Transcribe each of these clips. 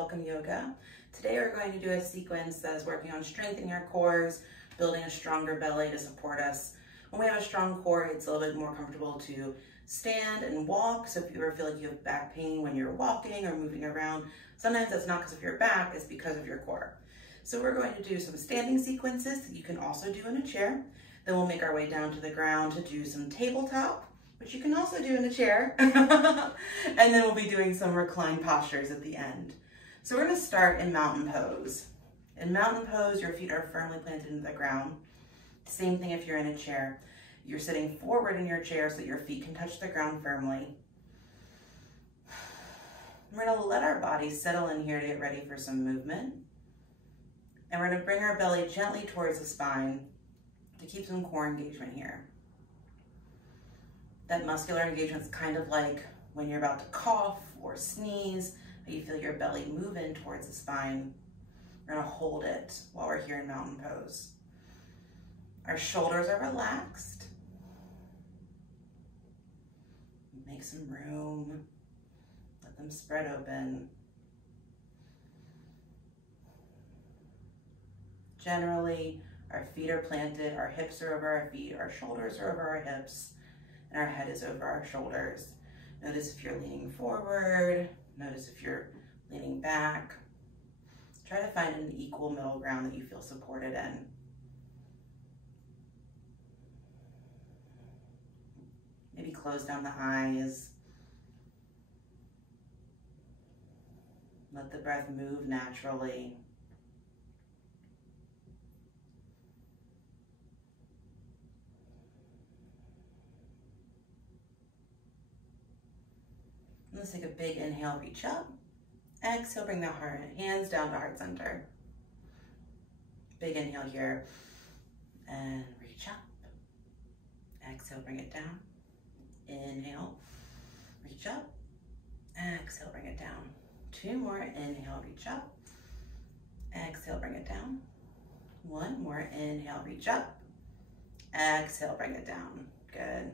Welcome Yoga. Today we're going to do a sequence that is working on strengthening our cores, building a stronger belly to support us. When we have a strong core, it's a little bit more comfortable to stand and walk. So if you ever feel like you have back pain when you're walking or moving around, sometimes that's not because of your back, it's because of your core. So we're going to do some standing sequences that you can also do in a chair. Then we'll make our way down to the ground to do some tabletop, which you can also do in a chair. And then we'll be doing some reclined postures at the end. So we're gonna start in mountain pose. In mountain pose, your feet are firmly planted into the ground. Same thing if you're in a chair. You're sitting forward in your chair so that your feet can touch the ground firmly. We're gonna let our bodies settle in here to get ready for some movement. And we're gonna bring our belly gently towards the spine to keep some core engagement here. That muscular engagement is kind of like when you're about to cough or sneeze, you feel your belly move in towards the spine. We're gonna hold it while we're here in mountain pose. Our shoulders are relaxed. Make some room. Let them spread open. Generally, our feet are planted, our hips are over our feet, our shoulders are over our hips, and our head is over our shoulders. Notice if you're leaning forward, notice if you're leaning back. Try to find an equal middle ground that you feel supported in. Maybe close down the eyes. Let the breath move naturally. Let's take a big inhale, reach up. Exhale, bring the hands down to heart center. Big inhale here. And reach up. Exhale, bring it down. Inhale, reach up. Exhale, bring it down. Two more. Inhale, reach up. Exhale, bring it down. One more. Inhale, reach up. Exhale, bring it down. Good.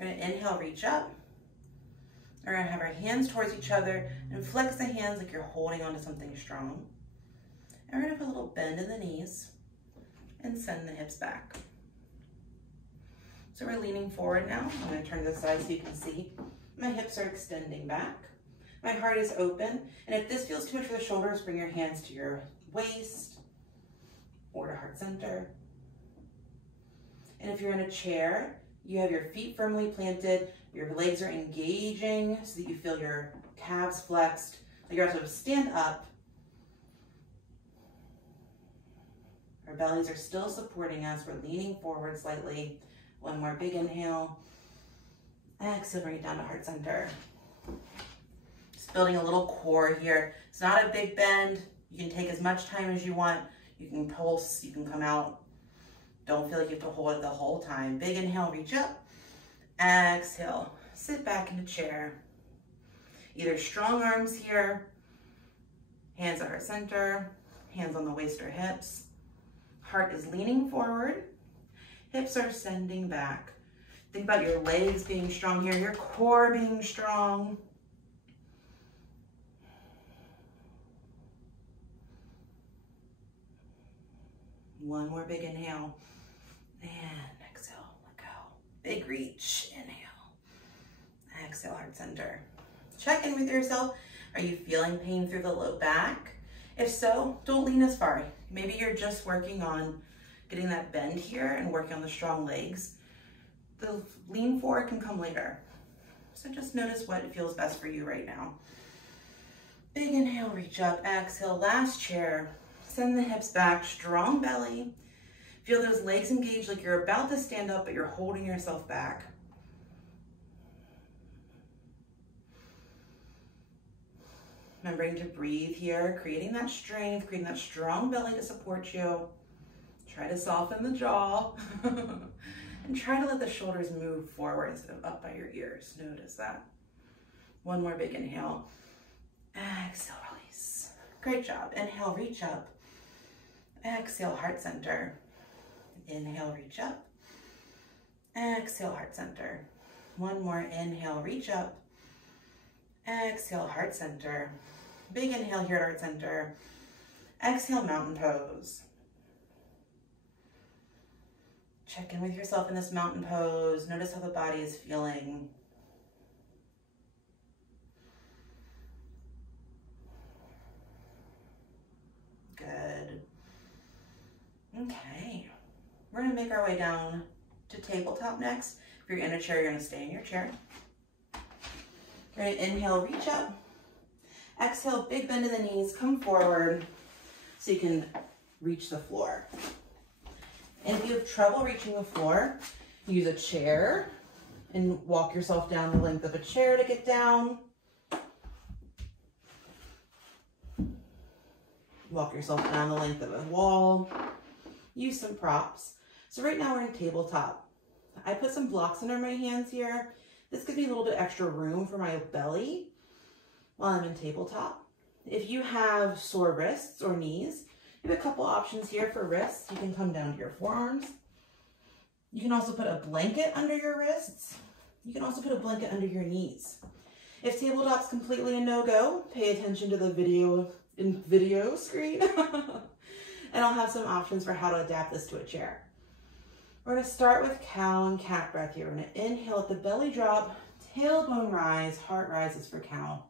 We're going to inhale, reach up. We're gonna have our hands towards each other and flex the hands like you're holding onto something strong. And we're gonna put a little bend in the knees and send the hips back. So we're leaning forward now. I'm gonna turn this side so you can see. My hips are extending back. My heart is open. And if this feels too much for the shoulders, bring your hands to your waist or to heart center. And if you're in a chair, you have your feet firmly planted, your legs are engaging so that you feel your calves flexed. So you're also to stand up. Our bellies are still supporting us. We're leaning forward slightly. One more big inhale. Exhale, bring it down to heart center. Just building a little core here. It's not a big bend. You can take as much time as you want. You can pulse, you can come out. Don't feel like you have to hold it the whole time. Big inhale, reach up. Exhale, sit back in a chair. Either strong arms here, hands at heart center, hands on the waist or hips. Heart is leaning forward, hips are sending back. Think about your legs being strong here, your core being strong. One more big inhale. And exhale, let go. Big reach, inhale. Exhale, heart center. Check in with yourself. Are you feeling pain through the low back? If so, don't lean as far. Maybe you're just working on getting that bend here and working on the strong legs. The lean forward can come later. So just notice what feels best for you right now. Big inhale, reach up. Exhale, last chair. Send the hips back, strong belly. Feel those legs engaged like you're about to stand up, but you're holding yourself back. Remembering to breathe here, creating that strength, creating that strong belly to support you. Try to soften the jaw. And try to let the shoulders move forward instead of up by your ears. Notice that. One more big inhale. Exhale, release. Great job. Inhale, reach up. Exhale, heart center. Inhale, reach up. Exhale, heart center. One more inhale, reach up. Exhale, heart center. Big inhale here at our center. Exhale, mountain pose. Check in with yourself in this mountain pose. Notice how the body is feeling. Good. Okay. We're going to make our way down to tabletop next. If you're in a chair, you're going to stay in your chair. Great. Inhale, reach up. Exhale, big bend in the knees. Come forward so you can reach the floor. And if you have trouble reaching the floor, use a chair and walk yourself down the length of a chair to get down. Walk yourself down the length of a wall. Use some props. So right now we're in tabletop. I put some blocks under my hands here. This gives me a little bit extra room for my belly while I'm in tabletop. If you have sore wrists or knees, you have a couple options here for wrists. You can come down to your forearms. You can also put a blanket under your wrists. You can also put a blanket under your knees. If tabletop's completely a no-go, pay attention to the video screen. And I'll have some options for how to adapt this to a chair. We're going to start with cow and cat breath here. We're going to inhale at the belly drop, tailbone rise, heart rises for cow.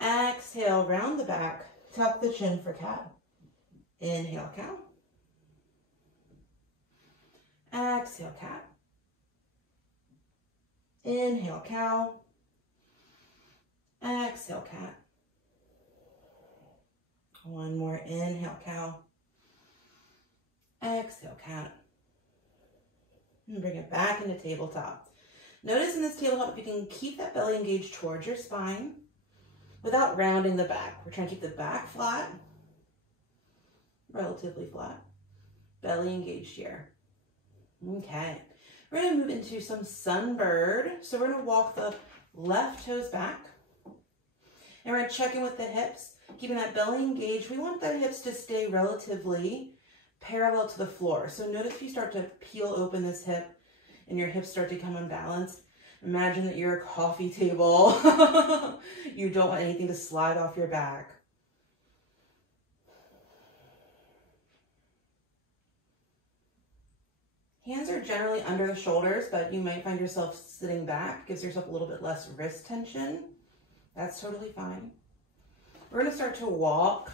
Exhale, round the back, tuck the chin for cat. Inhale, cow. Exhale, cat. Inhale, cow. Exhale, cat. One more, inhale, cow. Exhale, cat. And bring it back into tabletop. Notice in this tabletop, if you can keep that belly engaged towards your spine without rounding the back. We're trying to keep the back flat, relatively flat. Belly engaged here. Okay. We're going to move into some sunbird. So we're going to walk the left toes back. And we're going to check in with the hips, keeping that belly engaged. We want the hips to stay relatively parallel to the floor. So notice if you start to peel open this hip and your hips start to come unbalanced, imagine that you're a coffee table. You don't want anything to slide off your back. Hands are generally under the shoulders, but you might find yourself sitting back. Gives yourself a little bit less wrist tension. That's totally fine. We're going to start to walk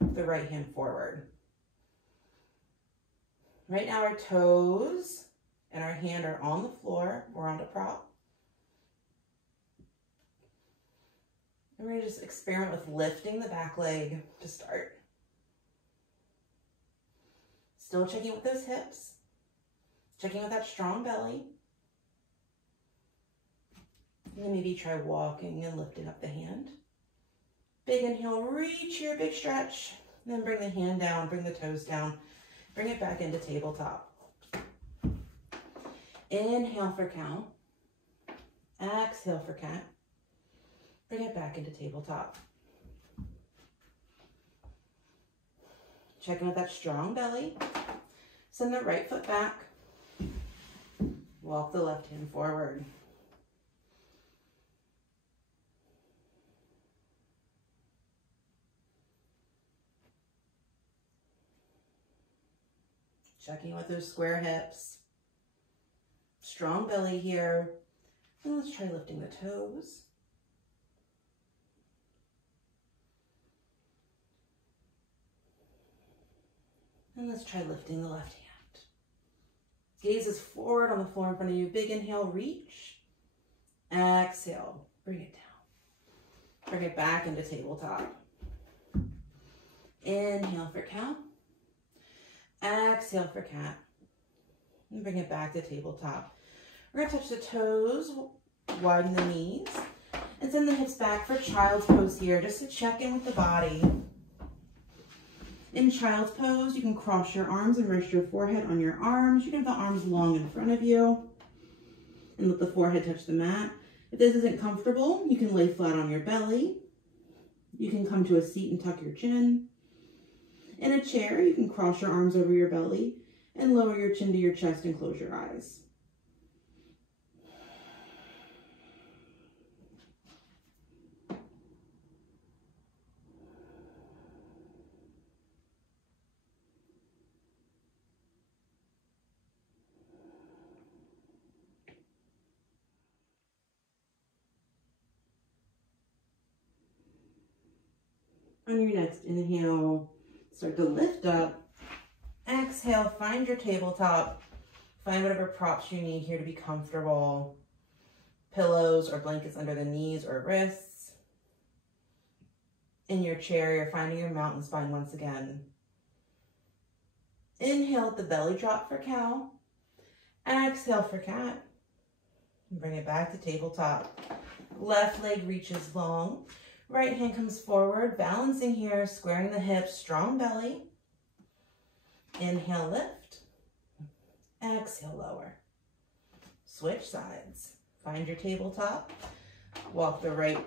the right hand forward. Right now our toes and our hand are on the floor. We're on a prop. And we're going to just experiment with lifting the back leg to start. Still checking with those hips. Checking with that strong belly. And then maybe try walking and lifting up the hand. Big inhale, reach here, big stretch. And then bring the hand down, bring the toes down. Bring it back into tabletop. Inhale for cow. Exhale for cat. Bring it back into tabletop. Checking with that strong belly. Send the right foot back. Walk the left hand forward. Checking with those square hips. Strong belly here. And let's try lifting the toes. And let's try lifting the left hand. Gaze is forward on the floor in front of you. Big inhale, reach. Exhale, bring it down. Bring it back into tabletop. Inhale for cow. Exhale for cat. And bring it back to tabletop. We're going to touch the toes, widen the knees, and send the hips back for child's pose here, just to check in with the body. In child's pose, you can cross your arms and rest your forehead on your arms. You can have the arms long in front of you and let the forehead touch the mat. If this isn't comfortable, you can lay flat on your belly. You can come to a seat and tuck your chin. In a chair, you can cross your arms over your belly and lower your chin to your chest and close your eyes. On your next inhale, start to lift up. Exhale, find your tabletop. Find whatever props you need here to be comfortable. Pillows or blankets under the knees or wrists. In your chair, you're finding your mountain spine once again. Inhale at the belly drop for cow. Exhale for cat. And bring it back to tabletop. Left leg reaches long. Right hand comes forward, balancing here, squaring the hips, strong belly. Inhale, lift. Exhale, lower. Switch sides. Find your tabletop. Walk the right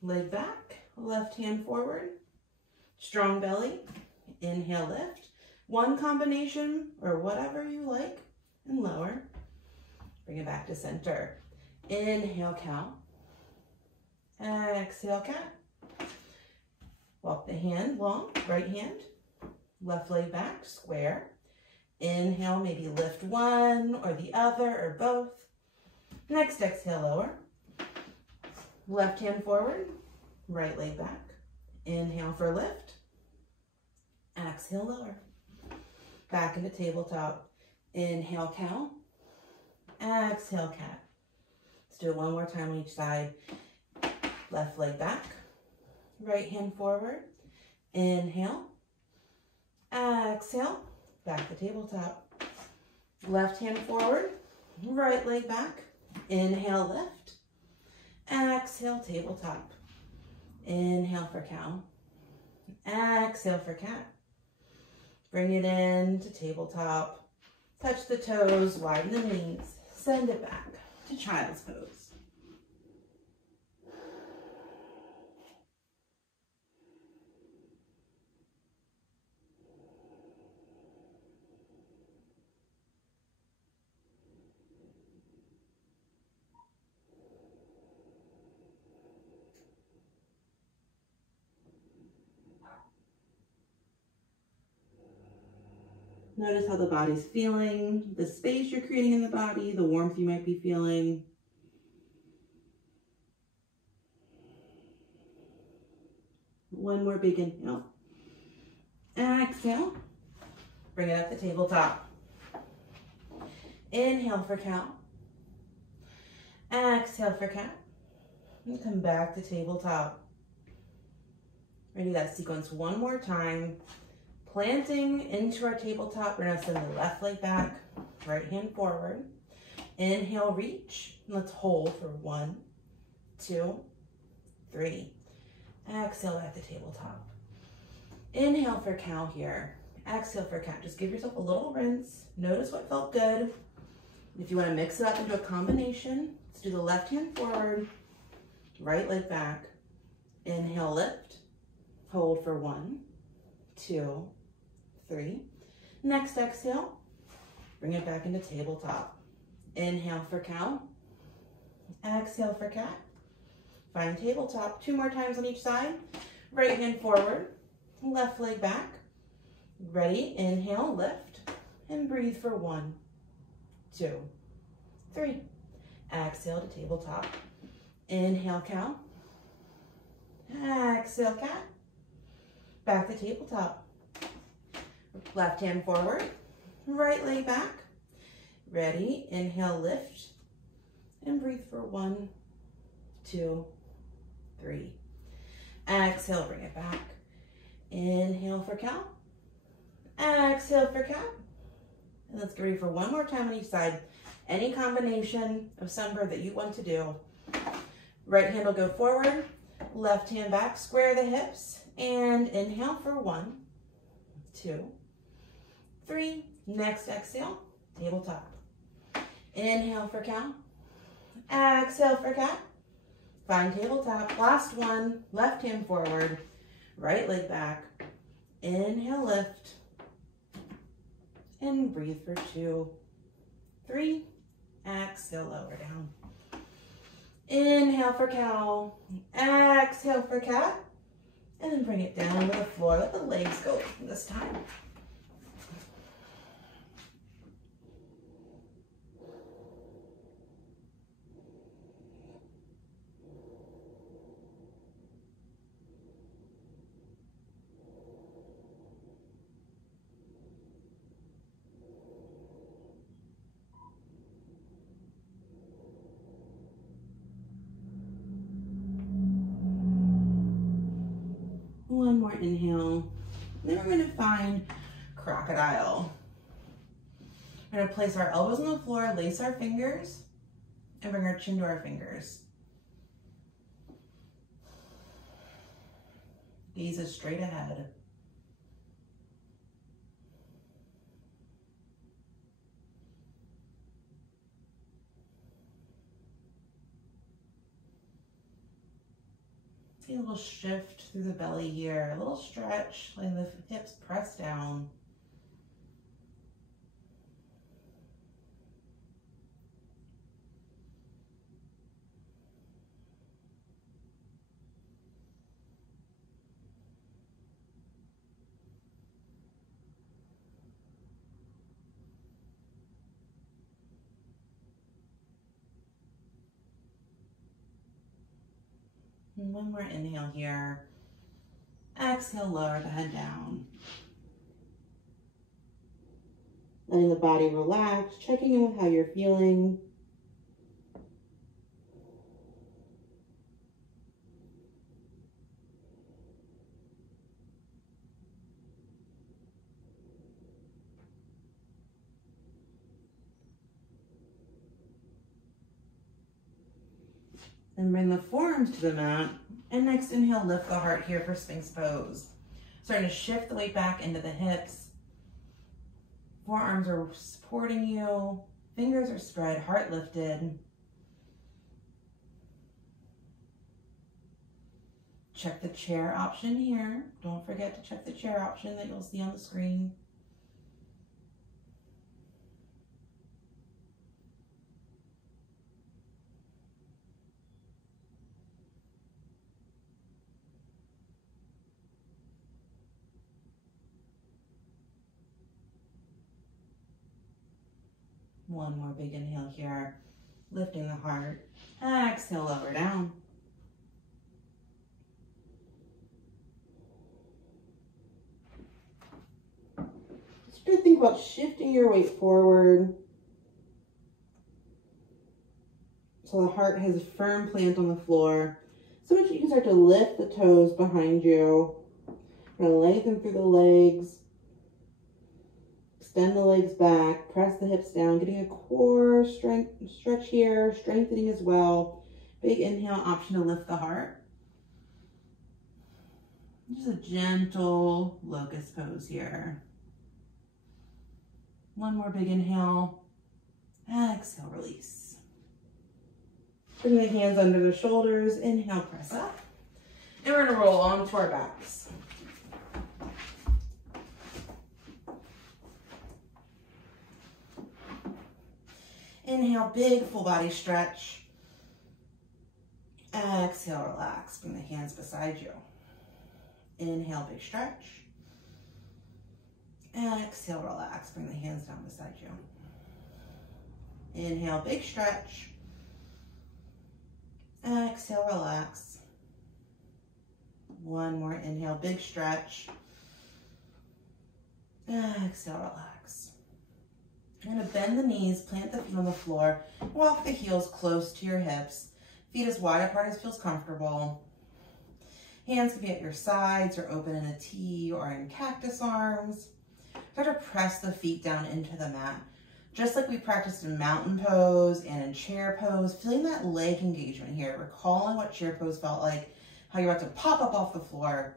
leg back, left hand forward. Strong belly. Inhale, lift. One combination or whatever you like, and lower. Bring it back to center. Inhale, cow. Exhale, cat. Walk the hand long, right hand, left leg back, square. Inhale, maybe lift one or the other or both. Next exhale, lower. Left hand forward, right leg back. Inhale for lift. Exhale, lower. Back into tabletop. Inhale, cow. Exhale, cat. Let's do it one more time on each side. Left leg back. Right hand forward. Inhale. Exhale. Back to tabletop. Left hand forward. Right leg back. Inhale, lift. Exhale, tabletop. Inhale for cow. Exhale for cat. Bring it in to tabletop. Touch the toes, widen the knees. Send it back to child's pose. Notice how the body's feeling, the space you're creating in the body, the warmth you might be feeling. One more big inhale. Exhale. Bring it up the tabletop. Inhale for cow. Exhale for cat. And come back to tabletop. Ready that sequence one more time. Planting into our tabletop, we're going to send the left leg back, right hand forward. Inhale, reach. Let's hold for 1, 2, 3. Exhale at the tabletop. Inhale for cow here. Exhale for cat. Just give yourself a little rinse. Notice what felt good. If you want to mix it up into a combination, let's do the left hand forward, right leg back. Inhale, lift. Hold for 1, 2, 3. Next exhale, bring it back into tabletop. Inhale for cow. Exhale for cat. Find tabletop. 2 more times on each side. Right hand forward, left leg back. Ready, inhale, lift, and breathe for 1, 2, 3. Exhale to tabletop. Inhale, cow. Exhale, cat. Back to tabletop. Left hand forward, right leg back. Ready, inhale, lift, and breathe for 1, 2, 3. Exhale, bring it back. Inhale for cow. Exhale for cat. And let's get ready for one more time on each side. Any combination of sunbird that you want to do. Right hand will go forward, left hand back, square the hips, and inhale for 1, 2, 3. Next exhale, tabletop. Inhale for cow. Exhale for cat. Find tabletop. Last one, left hand forward, right leg back. Inhale, lift, and breathe for 2, 3. Exhale, lower down. Inhale for cow. Exhale for cat. And then bring it down to the floor. Let the legs go this time. more inhale. Then we're gonna find crocodile. We're gonna place our elbows on the floor, lace our fingers, and bring our chin to our fingers. Gaze is straight ahead. See a little shift through the belly here, a little stretch, letting the hips press down. And one more inhale here. Exhale, lower the head down. Letting the body relax, checking in with how you're feeling. Then bring the forearms to the mat. And next inhale, lift the heart here for Sphinx pose. Starting to shift the weight back into the hips. Forearms are supporting you. Fingers are spread, heart lifted. Check the chair option here. Don't forget to check the chair option that you'll see on the screen. One more big inhale here, lifting the heart. Exhale, lower down. Just gonna think about shifting your weight forward so the heart has a firm plant on the floor. So much you can start to lift the toes behind you. We're gonna lengthen through the legs. Extend the legs back, press the hips down, getting a core stretch here, strengthening as well. Big inhale, option to lift the heart. Just a gentle locust pose here. One more big inhale. Exhale, release. Bring the hands under the shoulders. Inhale, press up. And we're gonna roll onto our backs. Inhale, big full body stretch. Exhale, relax. Bring the hands beside you. Inhale, big stretch. Exhale, relax. Bring the hands down beside you. Inhale, big stretch. Exhale, relax. One more inhale, big stretch. Exhale, relax. You're gonna bend the knees, plant the feet on the floor, walk the heels close to your hips. Feet as wide apart as feels comfortable. Hands can be at your sides or open in a T or in cactus arms. Start to press the feet down into the mat. Just like we practiced in mountain pose and in chair pose, feeling that leg engagement here, recalling what chair pose felt like, how you're about to pop up off the floor.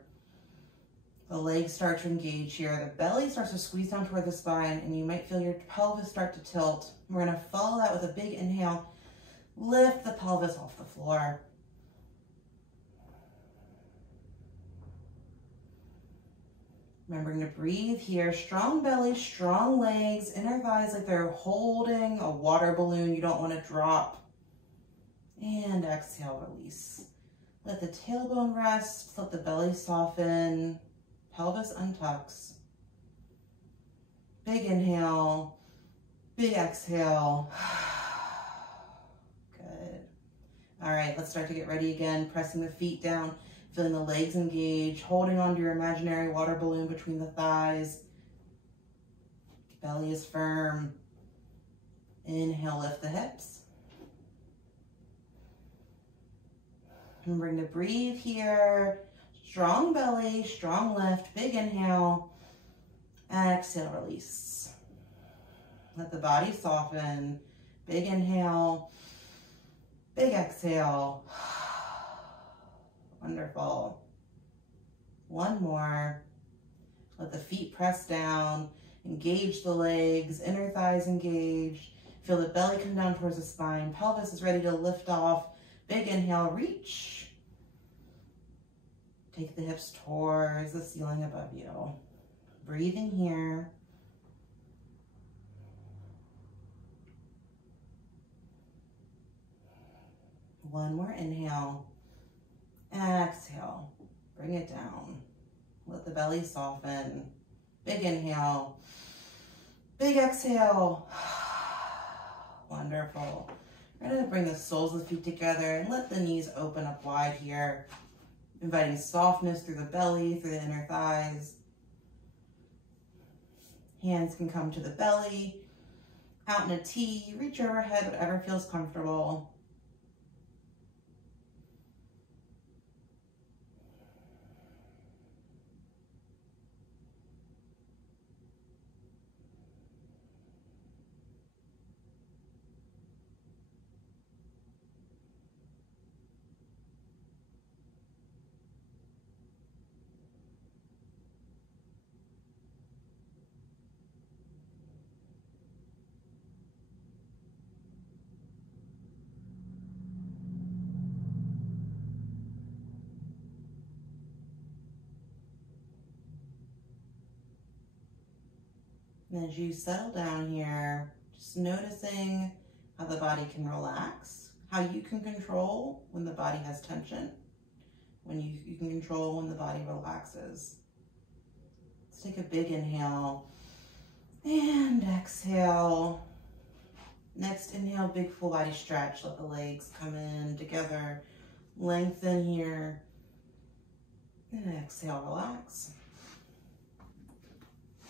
The legs start to engage here. The belly starts to squeeze down toward the spine, and you might feel your pelvis start to tilt. We're gonna follow that with a big inhale. Lift the pelvis off the floor. Remembering to breathe here. Strong belly, strong legs, inner thighs like they're holding a water balloon you don't want to drop. And exhale, release. Let the tailbone rest, let the belly soften. Pelvis untucks. Big inhale, big exhale. Good. All right, let's start to get ready again. Pressing the feet down, feeling the legs engage, holding onto your imaginary water balloon between the thighs. Belly is firm. Inhale, lift the hips. Remembering to breathe here. Strong belly, strong lift, big inhale, exhale, release. Let the body soften, big inhale, big exhale. Wonderful. One more. Let the feet press down, engage the legs, inner thighs engaged. Feel the belly come down towards the spine. Pelvis is ready to lift off. Big inhale, reach. Take the hips towards the ceiling above you. Breathing here. One more inhale. Exhale. Bring it down. Let the belly soften. Big inhale. Big exhale. Wonderful. We're going to bring the soles of the feet together and let the knees open up wide here. Inviting softness through the belly, through the inner thighs. Hands can come to the belly. Out in a T. Reach overhead, whatever feels comfortable. And as you settle down here, just noticing how the body can relax, how you can control when the body has tension, when you can control when the body relaxes. Let's take a big inhale and exhale. Next inhale, big full body stretch. Let the legs come in together. Lengthen here. And exhale, relax.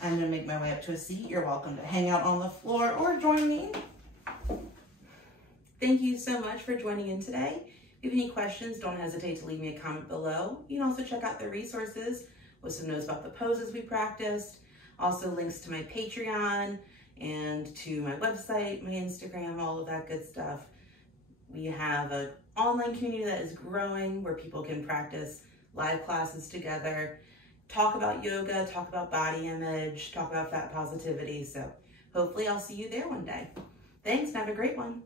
I'm going to make my way up to a seat. You're welcome to hang out on the floor or join me. Thank you so much for joining in today. If you have any questions, don't hesitate to leave me a comment below. You can also check out the resources with some notes about the poses we practiced. Also links to my Patreon and to my website, my Instagram, all of that good stuff. We have an online community that is growing where people can practice live classes together, talk about yoga, talk about body image, talk about fat positivity. So hopefully I'll see you there one day. Thanks and have a great one.